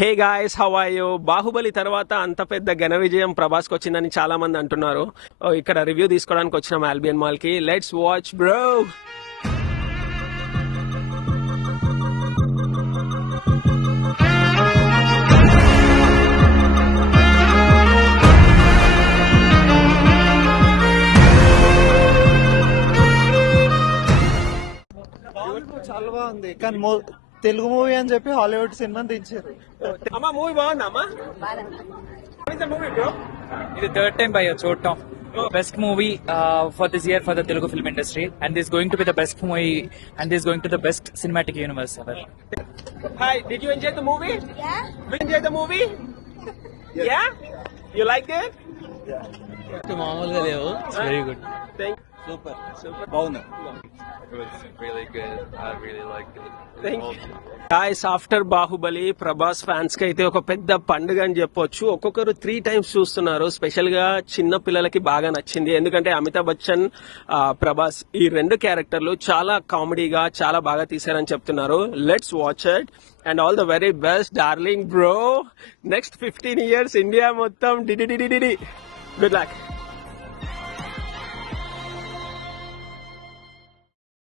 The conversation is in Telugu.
Hey guys, how are you? Baahubali తర్వాత అంత పెద్ద ఘన విజయం ప్రభాస్కి వచ్చిందని చాలా మంది అంటున్నారు. ఇక్కడ రివ్యూ తీసుకోవడానికి వచ్చినాం ఆల్బియన్ మాల్ కి. Let's watch bro. చాలా బాగుంది కానీ తెలుగు మూవీ అని చెప్పి హాలీవుడ్ సినిమా దించారు. అమ్మా మూవీ బాగుందా అమ్మా? మూవీ బ్రో, ఇది థర్డ్ టైం by a చూడటం. Best movie for this year for the Telugu film industry, and this is going to be the best movie, and this is going to the best cinematic universe ever. Hi, did you enjoy the movie? Yeah. Did you enjoy the movie? Yeah. You liked it? మామూలుగా లేవు. It's very good. Thank super బాగుంది. It was really good. I really liked it. Guys, after Baahubali Prabhas fans కి అయితే ఒక పెద్ద పండుగ అని చెప్పొచ్చు. ఒక్కొక్కరు 3 times చూస్తున్నారు. స్పెషల్ గా చిన్న పిల్లలకి బాగా నచ్చింది. ఎందుకంటే అమితాబ్ బచ్చన్, ప్రభాస్ ఈ 2 క్యారెక్టర్లు చాలా కామెడీగా చాలా బాగా తీశారని చెప్తున్నారు. Let's watch it and all the very best darling bro. Next 15 years India మొత్తం డిడి. Good luck.